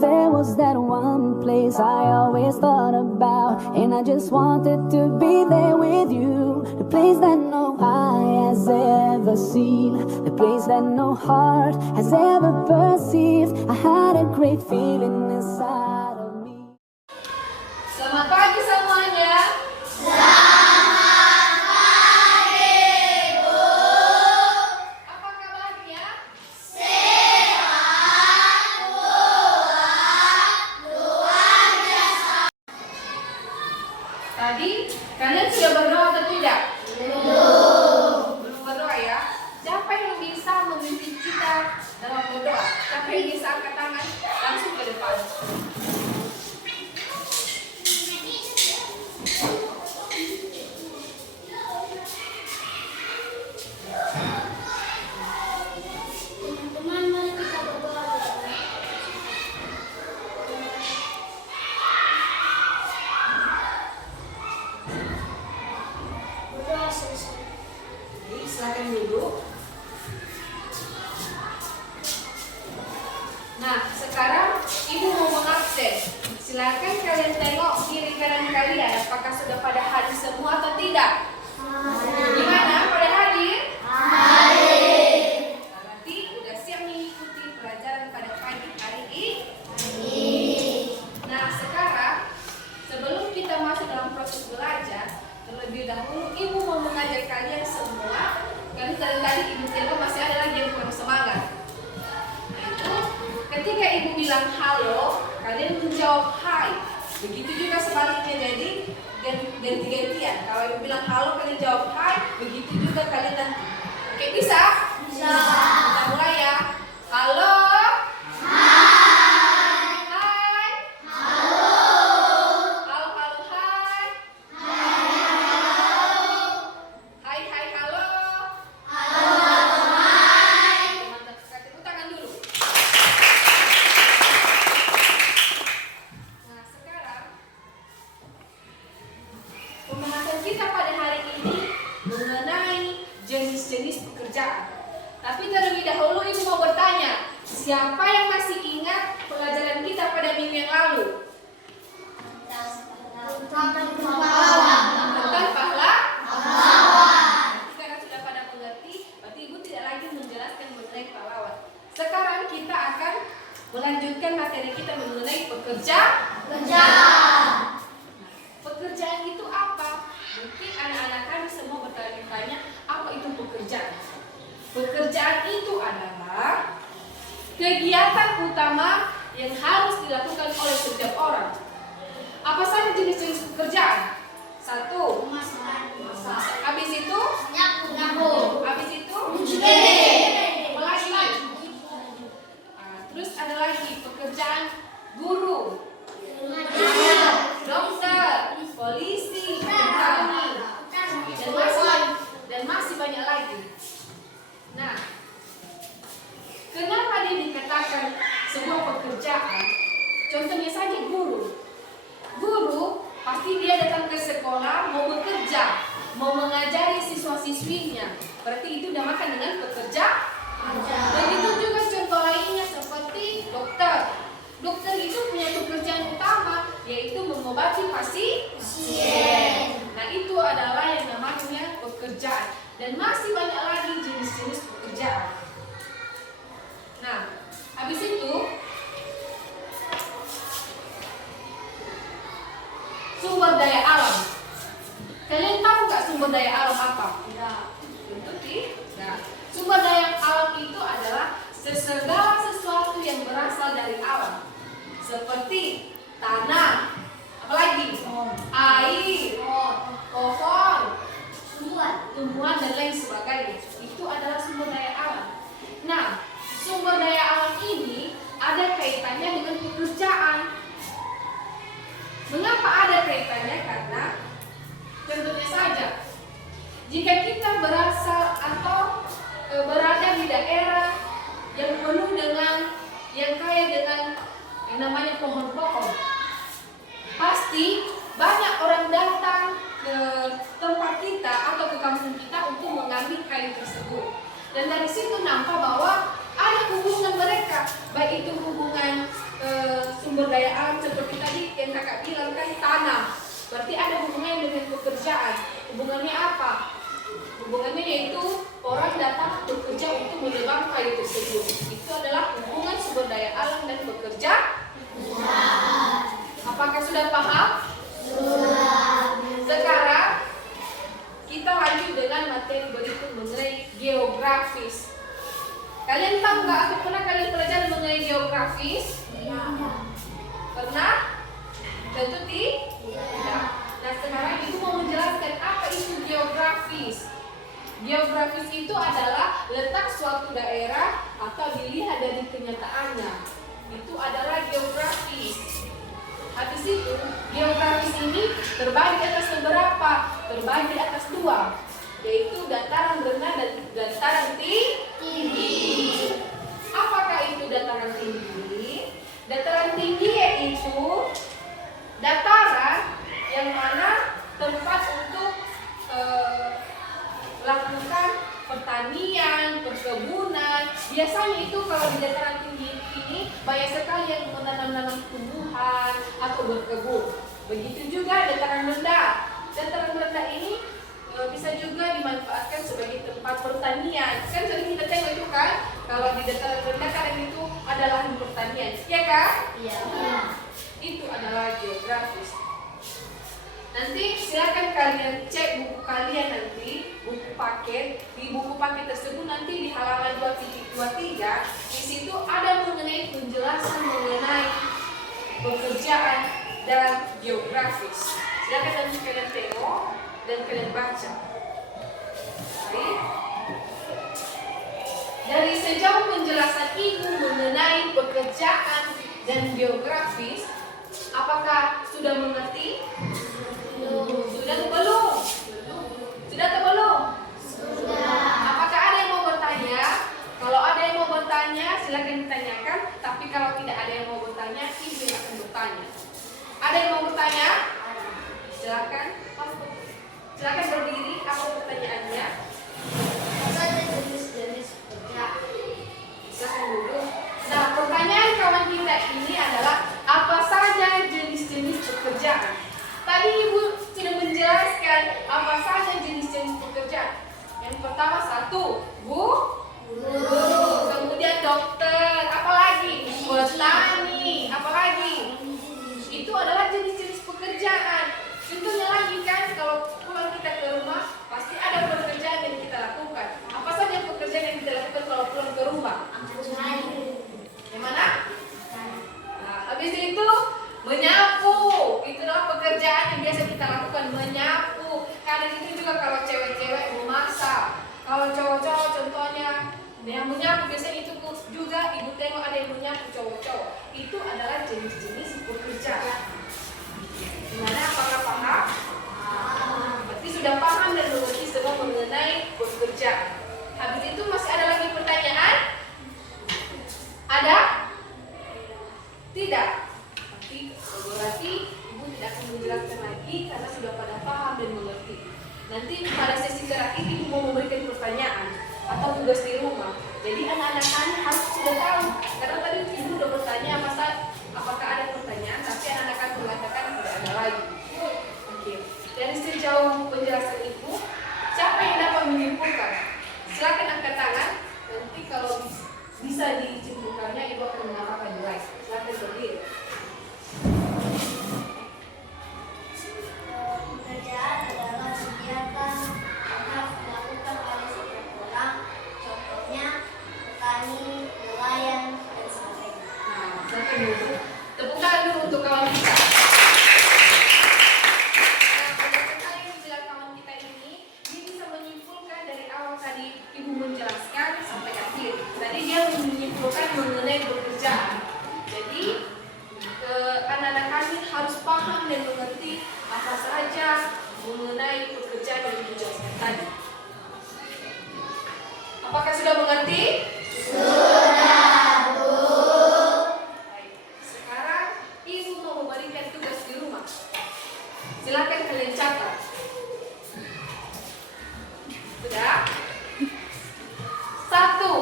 There was that one place I always thought about, and I just wanted to be there with you. The place that no eye has ever seen, the place that no heart has ever perceived. I had a great feeling inside of me. Selamat pagi semuanya. Tadi kalian sudah berdoa atau tidak? Belum berdoa ya. Siapa yang bisa memimpin kita dalam berdoa? Siapa yang bisa angkat tangan langsung ke depan? Teman-teman, mari kita berdoa. Berdoa selesai. Jadi silakan duduk. Nah, sekarang ibu mau mengabsen. Silakan kalian tengok kiri kanan kalian, apakah sudah pada hadir semua atau tidak? Gimana? Pada hadir? Hadir. Berarti udah siap mengikuti pelajaran pada pagi hari ini. Nah, sekarang sebelum kita masuk dalam proses belajar, terlebih dahulu ibu mau mengajak kalian semua. Karena tadi ibu Tilma masih ada lagi yang kurang semangat. Itu ketika ibu bilang halo, kalian menjawab hai. Begitu juga sebaliknya, jadi ganti-gantian. Kalau ibu bilang halo, kalian jawab hai. Begitu juga kalian nanti. Oke, bisa? Bisa. Kita mulai ya. Halo. Hai. Hai. Halo. Halo, halo, hai. Hai, hai, halo. Halo, halo, hai. Mantap. Kasih tepuk tangan dulu. Nah, sekarang pembahasan kita pada hari ini mengenai jenis-jenis pekerjaan. Tapi terlebih dahulu ibu mau bertanya, siapa yang masih ingat pelajaran kita pada minggu yang lalu? Tentang pahlawan. Karena sudah pada mengerti, berarti ibu tidak lagi menjelaskan mengenai pahlawan. Sekarang kita akan melanjutkan materi kita mengenai pekerjaan. Pekerjaan itu apa? Mungkin anak-anak kami semua bertanya-tanya, apa itu pekerjaan? Pekerjaan itu adalah kegiatan utama yang harus dilakukan oleh setiap orang. Apa saja jenis-jenis pekerjaan? Satu, habis itu, habis itu, apa lagi? Terus ada lagi pekerjaan guru, dokter, polisi, petani, dan masih banyak lagi. Nah, kenapa dia dikatakan sebuah pekerjaan? Contohnya saja guru. Guru pasti dia datang ke sekolah mau bekerja, mau mengajari siswa-siswinya. Berarti itu dinamakan dengan pekerjaan. Begitu juga contoh lainnya seperti dokter. Dokter itu punya pekerjaan utama, yaitu mengobati pasien. Nah, itu adalah yang namanya pekerjaan. Dan masih banyak lagi jenis-jenis pekerjaan. Nah, habis itu sumber daya alam. Kalian tahu nggak sumber daya alam apa? Tidak. Tentu tidak. Sumber daya alam itu adalah segala sesuatu yang berasal dari alam, seperti tanah, apalagi air, pohon, tumbuhan dan lain sebagainya. Itu adalah sumber daya alam. Nah, sumber daya alam ini ada kaitannya dengan pekerjaan. Mengapa ada kaitannya? Karena contohnya saja, jika kita berasal atau berada di daerah yang penuh dengan, yang kaya dengan yang namanya pohon-pohon, pasti banyak orang datang ke tempat kita atau ke kampung kita untuk mengambil kayu tersebut. Dan dari situ nampak bahwa ada hubungan mereka, baik itu hubungan sumber daya alam seperti tadi yang kakak bilang kan tanah. Berarti ada hubungannya dengan pekerjaan. Hubungannya apa? Hubungannya yaitu orang datang bekerja untuk menebang kayu tersebut. Itu adalah hubungan sumber daya alam dan bekerja. Apakah sudah paham? Sudah. Sekarang kita lanjut dengan materi berikut mengenai geografis. Kalian tahu nggak atau pernah kalian pelajari mengenai geografis? Iya. Pernah? Tentu tidak. Nah sekarang ibu mau menjelaskan apa itu geografis. Geografis itu adalah letak suatu daerah atau dilihat dari kenyataannya. Itu adalah geografis. Habis itu geografis ini terbagi atas beberapa, terbagi atas dua, yaitu dataran rendah dan dataran tinggi. Apakah itu dataran tinggi? Dataran tinggi yaitu dataran yang mana tempat untuk melakukan pertanian, perkebunan. Biasanya itu kalau di dataran tinggi ini banyak sekali yang menanam-nanam tumbuhan atau berkebun. Begitu juga dataran rendah. Dataran rendah ini bisa juga dimanfaatkan sebagai tempat pertanian. Kan sering kita tengok itu kan, kalau di dataran rendah kadang itu ada lahan pertanian, ya kan? Iya. Itu adalah geografis. Nanti silakan kalian cek buku kalian nanti, buku paket. Di buku paket tersebut nanti di halaman 2.23 di situ ada mengenai penjelasan mengenai pekerjaan dan geografis. Silakan nanti kalian tengok dan kalian baca. Baik. Dari sejauh penjelasan ibu mengenai pekerjaan dan geografis, apakah sudah mengerti? Sudah atau belum? Sudah atau belum? Sudah. Apakah ada yang mau bertanya? Kalau ada yang mau bertanya, silakan ditanyakan. Tapi kalau tidak ada yang mau bertanya, ibu yang akan bertanya. Ada yang mau bertanya? Silakan. Silakan berdiri. Apa pertanyaannya? Apa jenis-jenis kerja? Silakan duduk. Nah, pertanyaan kawan kita ini adalah apa saja jenis-jenis pekerjaan? Tadi ibu sudah menjelaskan apa saja jenis-jenis pekerjaan. Yang pertama satu, guru. Kemudian dokter, apalagi? Petani, apalagi? Itu adalah jenis-jenis pekerjaan. Contohnya lagi kan, kalau pulang kita ke rumah, pasti ada pekerjaan yang kita lakukan. Apa saja pekerjaan yang kita lakukan kalau pulang ke rumah? Yang mana? Nah, habis itu menyapu. Itu adalah pekerjaan yang biasa kita lakukan, menyapu. Kadang itu juga kalau cewek-cewek memasak. Kalau cowok-cowok contohnya yang menyapu biasanya itu juga ibu tengok ada yang menyapu cowok-cowok. Itu adalah jenis-jenis pekerjaan. Gimana, apakah paham? Berarti sudah paham dan mengerti semua mengenai pekerjaan. Habis itu masih ada lagi pertanyaan? Ada? Tidak? Berarti ibu tidak akan menjelaskan lagi karena sudah pada paham dan mengerti. Nanti pada sesi terakhir ibu mau memberikan pertanyaan atau tugas di rumah. Jadi anak-anak kami harus sudah tahu. Karena tadi ibu sudah bertanya apakah ada pertanyaan, tapi anak-anak kami mengatakan tidak ada lagi. Oke. Dari sejauh penjelasan ibu, siapa yang dapat menyimpulkan? Silakan angkat tangan. Nanti kalau bisa disimpulkannya ibu akan mengatakan jelas. Silakan berdiri. Pekerjaan adalah kegiatan yang harus dilakukan oleh setiap orang, contohnya petani, nelayan, dan sebagainya. Nah, silakan dulu. Tepuk tangan dulu untuk kawan kita. Nah, berdasarkan yang dibilang kawan kita ini, dia bisa menyimpulkan dari awal tadi ibu menjelaskan sampai akhir. Tadi dia menyimpulkan mengenai pekerjaan. Jadi anak-anak kami harus paham dan mengerti apa saja mengenai pekerjaan yang dijelaskan tadi. Apakah sudah mengerti? Sudah, Bu. Baik. Sekarang ibu mau memberikan tugas di rumah. Silakan kalian catat. Sudah? Satu.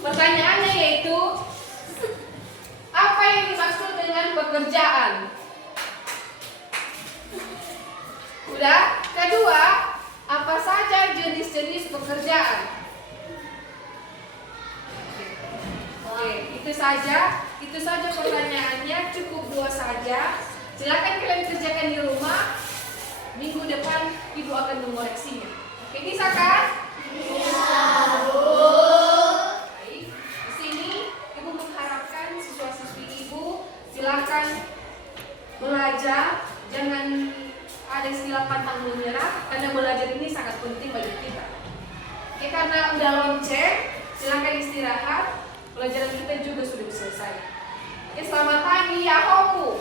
Pertanyaannya yaitu apa yang dimaksud pekerjaan. Udah? Kedua, apa saja jenis-jenis pekerjaan? Oke, itu saja pertanyaannya, cukup 2 saja. Silakan kalian kerjakan di rumah. Minggu depan Ibu akan mengoreksinya. Oke, bisa kan? Bisa, Bu. Baik, di sini Ibu mengharapkan siswa-siswi Ibu silakan belajar, jangan ada istilah pantang menyerah, karena belajar ini sangat penting bagi kita. Oke, karena udah lonceng, silakan istirahat. Pelajaran kita juga sudah selesai. Oke, selamat pagi ya, Hoku.